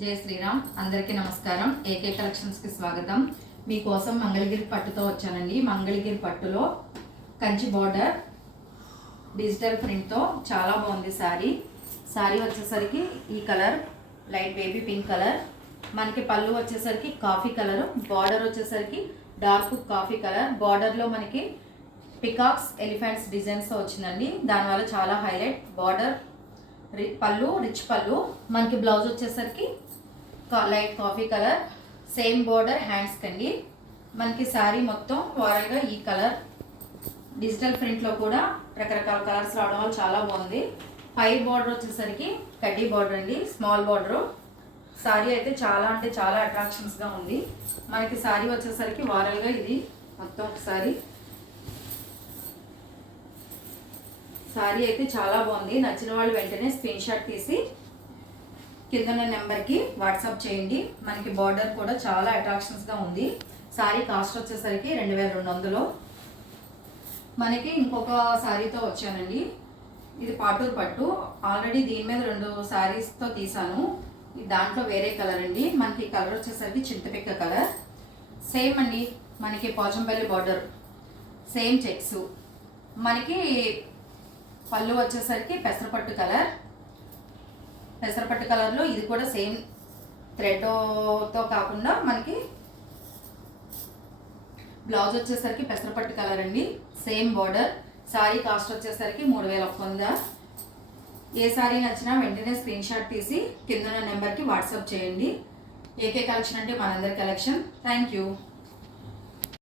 జై శ్రీరామ్. అందరికీ నమస్కారం. ఏకే కలెక్షన్స్కి స్వాగతం. మీకోసం మంగళగిరి పట్టుతో వచ్చానండి. మంగళగిరి పట్టులో కంచి బార్డర్ డిజిటల్ ప్రింట్తో చాలా బాగుంది శారీ శారీ వచ్చేసరికి ఈ colour light baby pink colour. మనకి పళ్ళు వచ్చేసరికి కాఫీ కలరు. బార్డర్ వచ్చేసరికి డార్క్ కాఫీ కలర్. బార్డర్లో మనకి పికాక్స్ ఎలిఫెంట్స్ డిజైన్స్తో వచ్చిందండి. దానివల్ల చాలా హైలైట్. బార్డర్ పళ్ళు రిచ్ పళ్ళు. మనకి బ్లౌజ్ వచ్చేసరికి light coffee colour same border హ్యాండ్స్కి అండి మనకి శారీ మొత్తం ఓవరాల్గా ఈ కలర్ డిజిటల్ ప్రింట్లో కూడా రకరకాల కలర్స్ రావడం వల్ల చాలా బాగుంది. పై బార్డర్ వచ్చేసరికి కడ్డీ బార్డర్ అండి స్మాల్ బార్డర్ శారీ అయితే చాలా అంటే చాలా అట్రాక్షన్స్గా ఉంది. మనకి శారీ వచ్చేసరికి వారల్గా ఇది మొత్తం ఒకసారి శారీ అయితే చాలా బాగుంది. నచ్చిన వాళ్ళు వెంటనే స్క్రీన్ షాట్ తీసి కిందన్న నెంబర్కి వాట్సాప్ చేయండి. మనకి బార్డర్ కూడా చాలా అట్రాక్షన్స్గా ఉంది. శారీ కాస్ట్ వచ్చేసరికి రెండు వేల రెండు వందలు. మనకి ఇంకొక శారీతో వచ్చానండి. ఇది పాటూరు పట్టు. ఆల్రెడీ దీని మీద రెండు శారీస్తో తీసాను. దాంట్లో వేరే కలర్ అండి. మనకి కలర్ వచ్చేసరికి చింతపిక్క కలర్ సేమ్ అండి. మనకి పోచంపల్లి బార్డర్ సేమ్ చెక్స్ మనకి పళ్ళు వచ్చేసరికి పెసరపట్టు కలర్. పెసరపట్టు కలర్లో ఇది కూడా సేమ్ థ్రెడ్తో కాకుండా మనకి బ్లౌజ్ వచ్చేసరికి పెసరపట్టు కలర్ అండి. సేమ్ బార్డర్ శారీ కాస్ట్ వచ్చేసరికి మూడు వేల ఒక్క వంద. ఏ శారీ నచ్చినా వెంటనే స్క్రీన్ షాట్ తీసి కింద నెంబర్కి వాట్సాప్ చేయండి. ఏకే కలెక్షన్ అంటే మనందరి కలెక్షన్. Thank you.